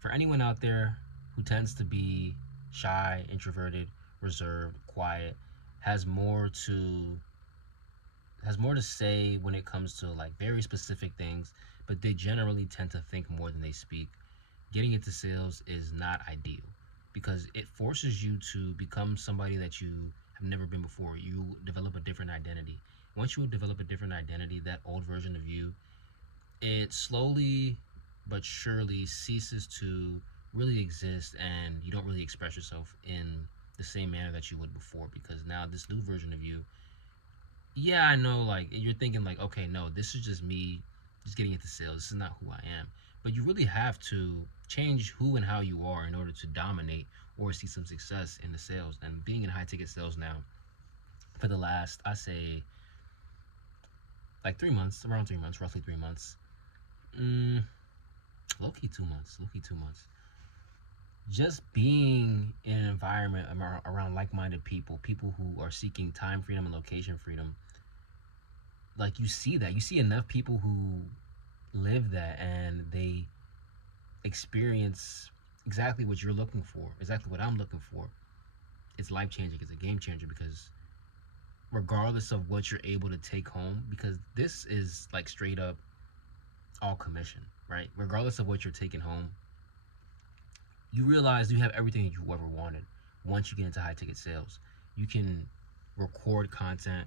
For anyone out there who tends to be shy, introverted, reserved, quiet, has more to has more to say when it comes to like very specific things, but they generally tend to think more than they speak. Getting into sales is not ideal because it forces you to become somebody that you have never been before. You develop a different identity. Once you develop a different identity, that old version of you, it slowly but surely ceases to really exist, and you don't really express yourself in the same manner that you would before, because now this new version of you, yeah, I know, like you're thinking like, okay, no, this is just me just getting into sales. This is not who I am. But you really have to change who and how you are in order to dominate or see some success in the sales. And being in high ticket sales now for the last, I say, like 3 months, around 3 months, roughly 3 months. Mm, low key 2 months, low key 2 months. Just being in an environment around like-minded people, people who are seeking time freedom and location freedom, like you see enough people who live that, and they experience exactly what you're looking for, exactly what I'm looking for. It's life changing. It's a game changer because regardless of what you're able to take home, because this is like straight up all commission, right? Regardless of what you're taking home, you realize you have everything that you ever wanted once you get into high ticket sales. You can record content,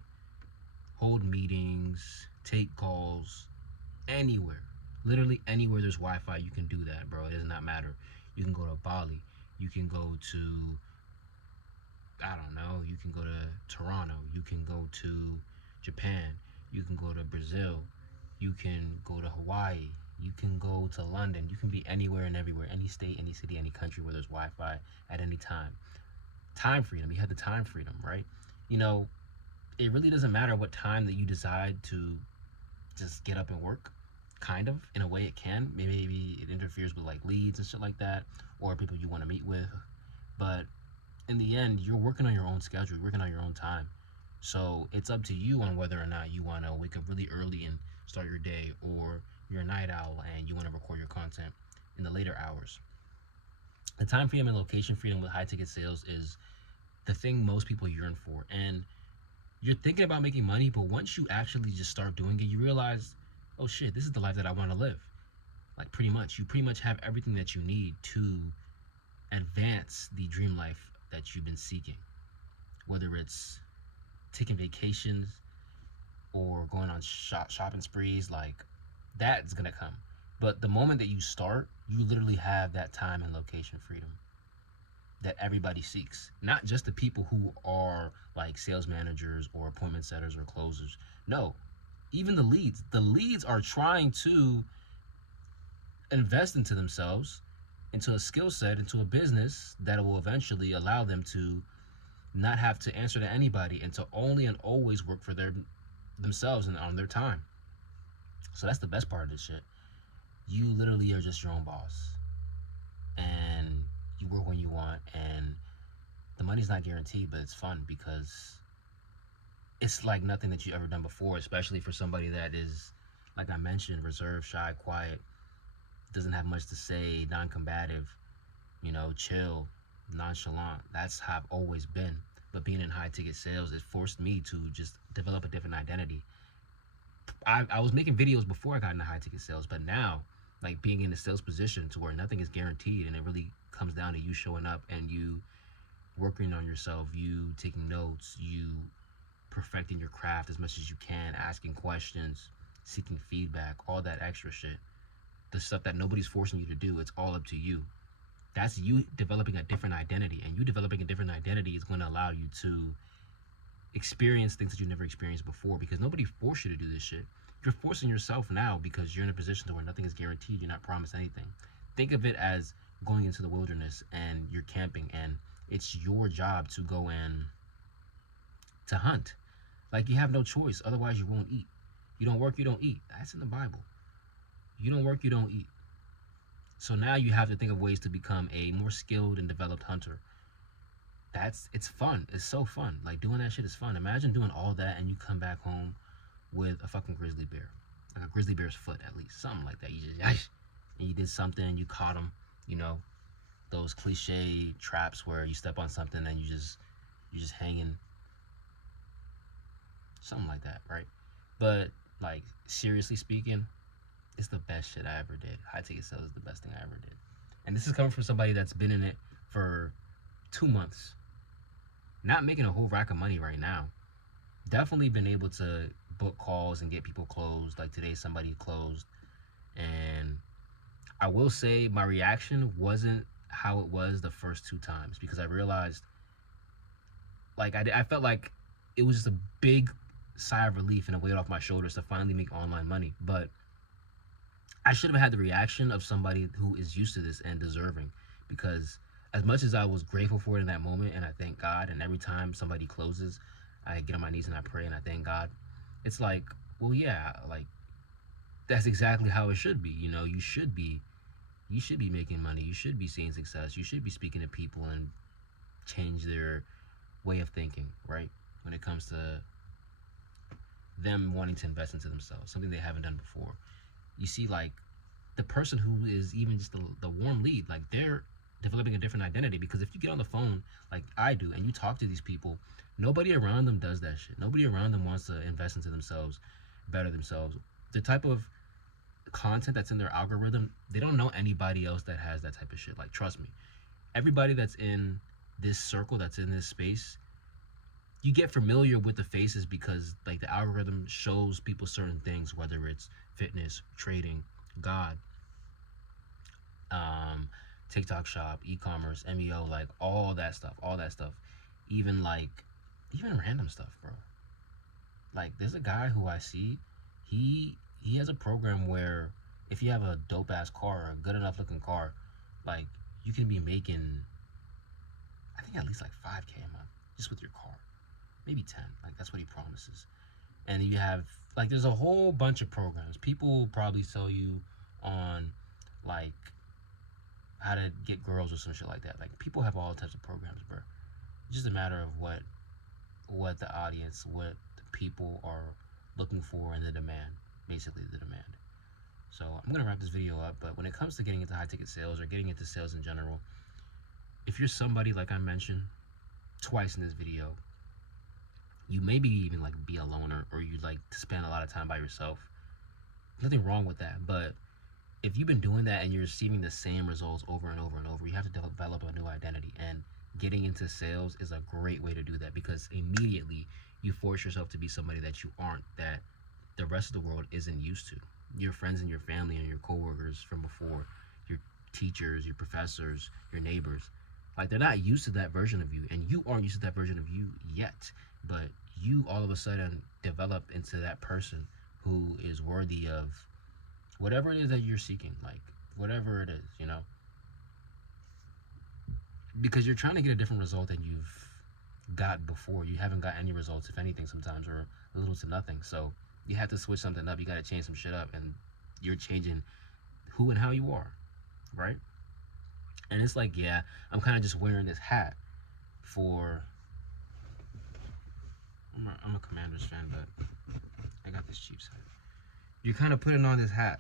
hold meetings, take calls, anywhere. Literally anywhere there's Wi-Fi, you can do that, bro. It does not matter. You can go to Bali. You can go to, I don't know, you can go to Toronto. You can go to Japan. You can go to Brazil. You can go to Hawaii. You can go to London. You can be anywhere and everywhere, any state, any city, any country where there's Wi-Fi at any time. Time freedom. You have the time freedom, right? You know, it really doesn't matter what time that you decide to just get up and work. Kind of, in a way it can. Maybe it interferes with like leads and shit like that, or people you want to meet with. But in the end, you're working on your own schedule, you're working on your own time. So it's up to you on whether or not you want to wake up really early and start your day, or you're a night owl and you want to record your content in the later hours. The time freedom and location freedom with high ticket sales is the thing most people yearn for. And you're thinking about making money, but once you actually just start doing it, you realize, oh shit, this is the life that I want to live. Like pretty much, you pretty much have everything that you need to advance the dream life that you've been seeking. Whether it's taking vacations or going on shopping sprees, like that's gonna come. But the moment that you start, you literally have that time and location freedom that everybody seeks. Not just the people who are like sales managers or appointment setters or closers. No, even the leads. The leads are trying to invest into themselves, into a skill set, into a business that will eventually allow them to not have to answer to anybody and to only and always work for themselves and on their time. So that's the best part of this shit. You literally are just your own boss, and you work when you want, and the money's not guaranteed, but it's fun because it's like nothing that you've ever done before, especially for somebody that is, like I mentioned, reserved, shy, quiet, doesn't have much to say, non-combative, chill, nonchalant. That's how I've always been. But being in high ticket sales, it forced me to just develop a different identity. I was making videos before I got into high ticket sales, but now, like being in a sales position to where nothing is guaranteed, and it really comes down to you showing up and you working on yourself, you taking notes, you perfecting your craft as much as you can, asking questions, seeking feedback, all that extra shit. The stuff that nobody's forcing you to do, it's all up to you. That's you developing a different identity, and you developing a different identity is going to allow you to experience things that you never experienced before, because nobody forced you to do this shit. You're forcing yourself now because you're in a position to where nothing is guaranteed. You're not promised anything. Think of it as going into the wilderness and you're camping, and it's your job to go and to hunt. Like you have no choice, otherwise you won't eat. You don't work, you don't eat. That's in the Bible. You don't work, you don't eat. So now you have to think of ways to become a more skilled and developed hunter. It's fun. It's so fun. Like doing that shit is fun. Imagine doing all that and you come back home with a fucking grizzly bear. Like a grizzly bear's foot at least. Something like that. You just and you did something, you caught him, You know, those cliche traps where you step on something and you just hanging, something like that, right? But like seriously speaking, it's the best shit I ever did. High ticket sales is the best thing I ever did. And this is coming from somebody that's been in it for 2 months. Not making a whole rack of money right now. Definitely been able to book calls and get people closed. Like today, somebody closed. And I will say my reaction wasn't how it was the first 2 times because I realized, like, I felt like it was just a big sigh of relief and a weight off my shoulders to finally make online money. But I should have had the reaction of somebody who is used to this and deserving, because as much as I was grateful for it in that moment and I thank God, and every time somebody closes, I get on my knees and I pray and I thank God. It's like, well, yeah, like that's exactly how it should be. You know, you should be making money. You should be seeing success. You should be speaking to people and change their way of thinking, right? When it comes to them wanting to invest into themselves, something they haven't done before. You see, like the person who is even just the warm lead, like they're developing a different identity, because if you get on the phone like I do and you talk to these people, nobody around them does that shit. Nobody around them wants to invest into themselves, better themselves. The type of content that's in their algorithm, they don't know anybody else that has that type of shit. Like, trust me, everybody that's in this circle, that's in this space, you get familiar with the faces because like the algorithm shows people certain things, whether it's fitness, trading, God, um, TikTok shop, e-commerce, MEO, like all that stuff, even like even random stuff, bro. Like there's a guy who I see, he has a program where if you have a dope ass car or a good enough looking car, like you can be making, I think at least like 5K a month just with your car, maybe 10. Like that's what he promises. And you have like there's a whole bunch of programs. People probably sell you on like how to get girls or some shit like that. Like people have all types of programs, bro. It's just a matter of what the audience, what the people are looking for and the demand, basically the demand. So I'm gonna wrap this video up, but when it comes to getting into high ticket sales or getting into sales in general, if you're somebody like I mentioned twice in this video, you maybe even like be a loner or you like to spend a lot of time by yourself. Nothing wrong with that, but if you've been doing that and you're receiving the same results over and over and over, you have to develop a new identity. And getting into sales is a great way to do that, because immediately you force yourself to be somebody that you aren't, that the rest of the world isn't used to. Your friends and your family and your coworkers from before, your teachers, your professors, your neighbors, like they're not used to that version of you, and you aren't used to that version of you yet. But you all of a sudden develop into that person who is worthy of whatever it is that you're seeking, like whatever it is, you know, because you're trying to get a different result than you've got before. You haven't got any results, if anything, sometimes, or little to nothing. So you have to switch something up. You got to change some shit up, and you're changing who and how you are, right? And it's like, yeah, I'm kind of just wearing this hat for. I'm a Commanders fan, but I got this Chiefs hat. You're kind of putting on this hat.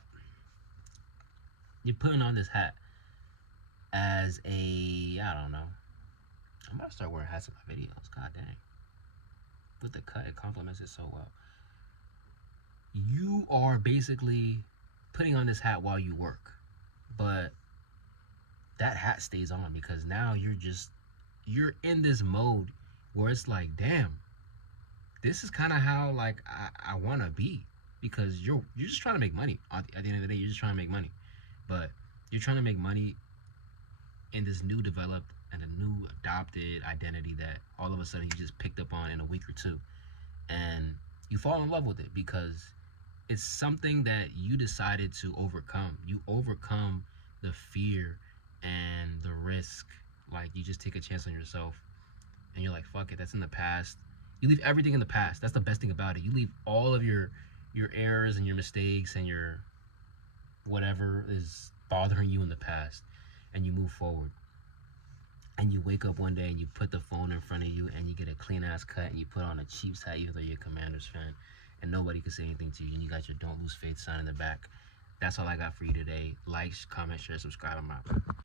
You're putting on this hat as a, I don't know. I'm gonna start wearing hats in my videos. God dang. With the cut, it complements it so well. You are basically putting on this hat while you work, but that hat stays on because now you're in this mode where it's like, damn, this is kind of how like I want to be, because you're just trying to make money. At the end of the day, you're just trying to make money, but you're trying to make money in this new developed and a new adopted identity that all of a sudden you just picked up on in a week or two, and you fall in love with it because it's something that you decided to overcome. You overcome the fear and the risk. Like you just take a chance on yourself and you're like, fuck it, that's in the past. You leave everything in the past. That's the best thing about it. You leave all of your errors and your mistakes and your whatever is bothering you in the past, and you move forward. And you wake up one day and you put the phone in front of you and you get a clean ass cut and you put on a Chiefs hat even though you're a Commanders fan, and nobody can say anything to you, and you got your don't lose faith sign in the back. That's all I got for you today. Like, comment, share, subscribe. I'm out.